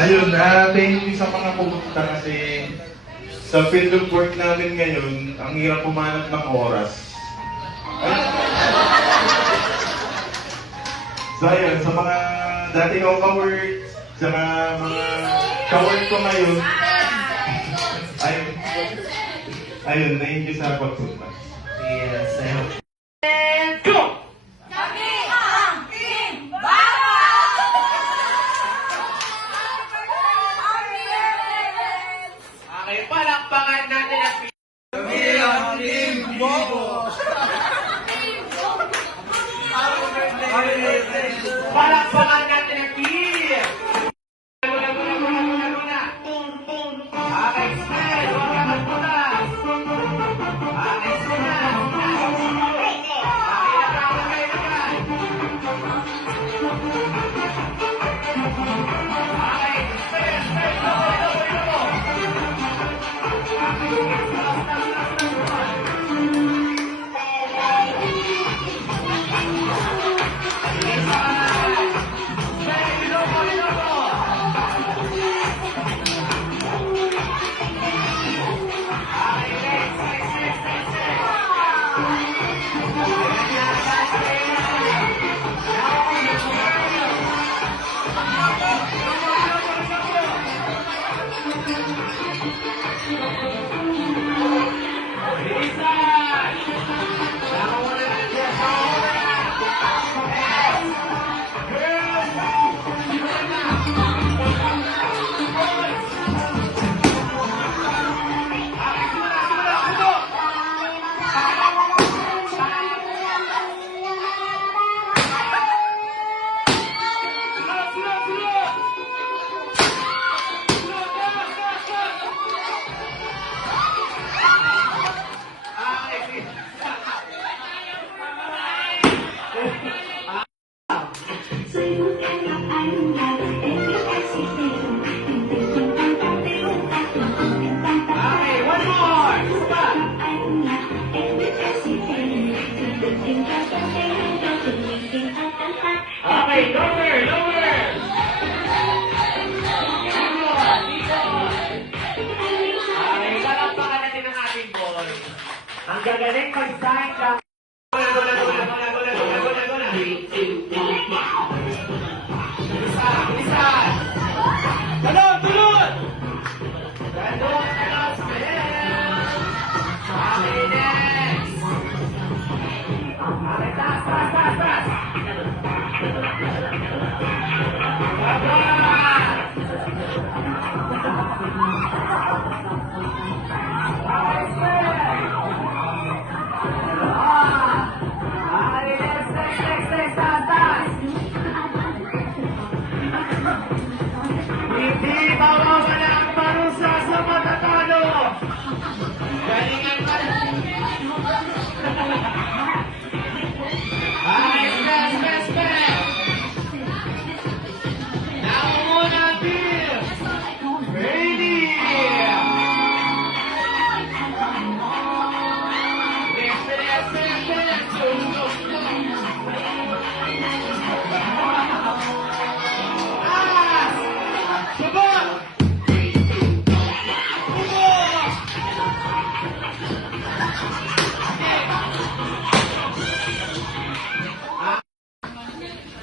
Ayun, thank you sa mga pumunta kasi sa field of work namin ngayon, ang hirap pumanap ng oras. Ayun. So ayun, sa mga dati kong ka-work, sa mga ka-work ko ngayon, ayun, thank you sa pagpunta. Yes, ayun. Kami ang Team Baba! Okay, palakpakan natin ang Kami ang Team Bobo! palakpakan natin ang team! Okay, smile! Huwag ka magputas! Okay, smile! Okay, nakakas kayo na yan! Okay, smile! Smile! Lobo! Okay, one more! Isa pa! Okay, lower! Lower! Okay, palakpakan natin ang ating ball. Ang gagaling mag-sign ka. Gola! Bilisan! Tulod! Okay, next! Okay, taas! Hindi mawawala ang parusa sa matatalo! Galingan ka! Ay, best! Now muna, Bill! Ready!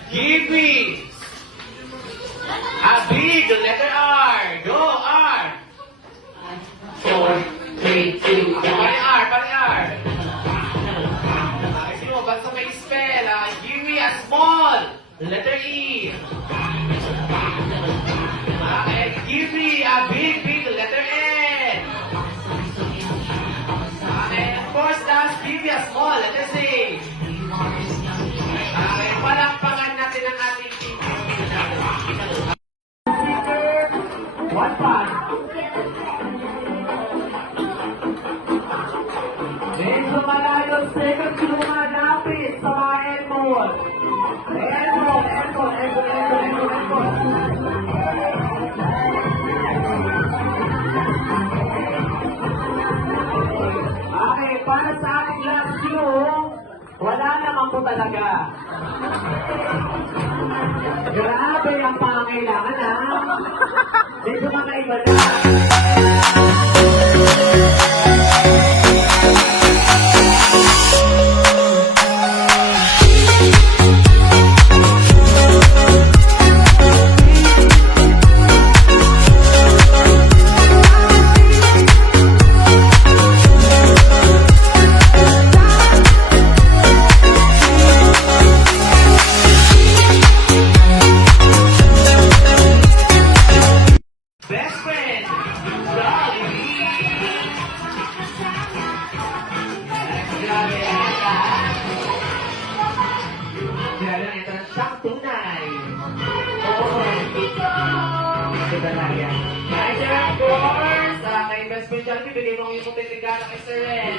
Give me a big letter R. Go, R. 4, 3, 2, 1. Pari R. Kasi mo, basta may spell. Give me a small letter E. Okay, give me a big letter N. Okay, of course, last, give me a small letter C. Okay, palakpakan natin ang ating team. One pass. Medyo malayo, second lumalapit sa mga elbows. Elbow. Okay, para sa ating last cue, wala naman po talaga. Grabe ang pangailangan, ha? Medyo makaiba na. Best friend, Jollibee. Grabe, Kaya ito ang siyang tunay. Oo. Ito na yan. Hi, sir, of course. Kay best friend Jollibee, bigay mo yung puting regalo kay Sir Ren.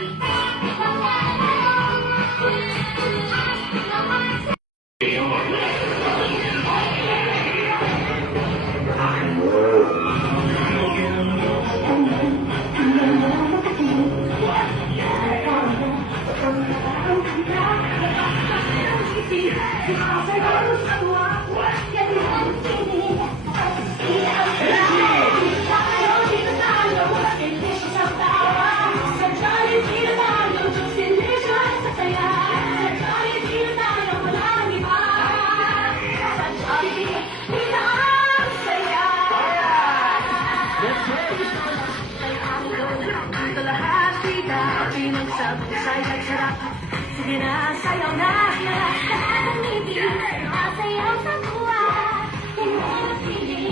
Sige na, sayaw na. Lahat ng ngiti, masayaw sa tuwa. Hindi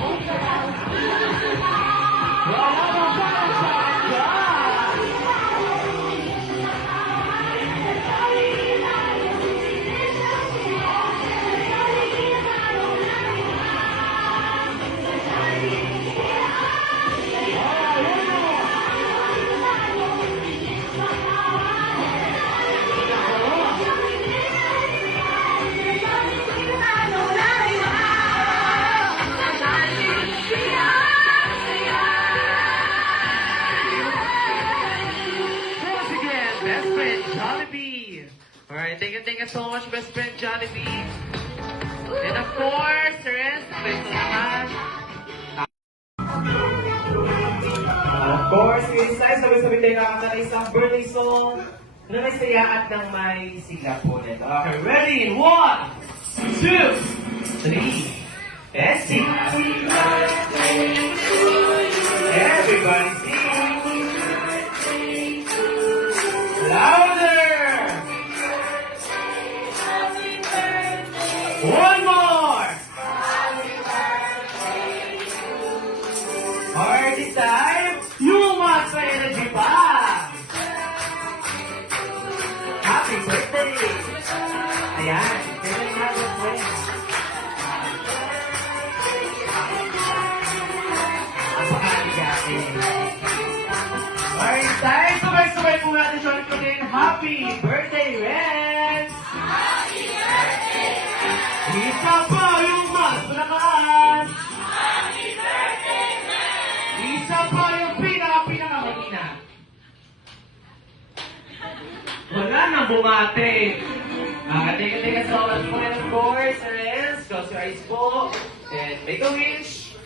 Once again, best friend Jollibee. Alright, thank you so much, best friend Jollibee. And of course, Ren, ito naman. Of course, guys, sabi-sabi tayo nakakanta ng isang birthday song na may sayaan ng may sigap ulit. Okay, ready? 1, 2, 3, and sing. Everybody sing. Louder! One more! Alright, this time, you must may energy pa! Happy birthday! Ayan, ganyan nga yung friend. Ang pakaligatin. Alright, tayo sabay-sabay po natin siya ulit again. Happy birthday, Ren! Happy birthday, Ren! Isa pa yung mas malakas! Happy birthday, Ren! Isa pa yung pinaka-mahina. Wala nang bumate. Teka, so much po of course, Ren. Close your eyes po. And make a wish.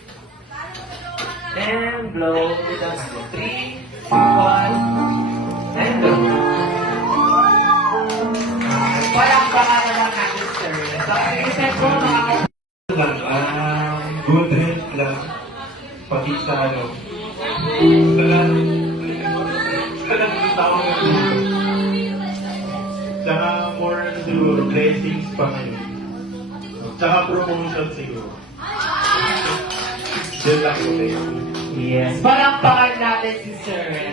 And blow the candle. 3, 1, and go. Palakpakan naman natin, sir. So, isip ko mga Good health lang. Pati sa ano. Sa lang yung tao na siguro. Tsaka more ano siguro, blessings pa ngayon. Tsaka promotion siguro. Diyan lang po tayo. Yes. Palakpakan natin si Sir.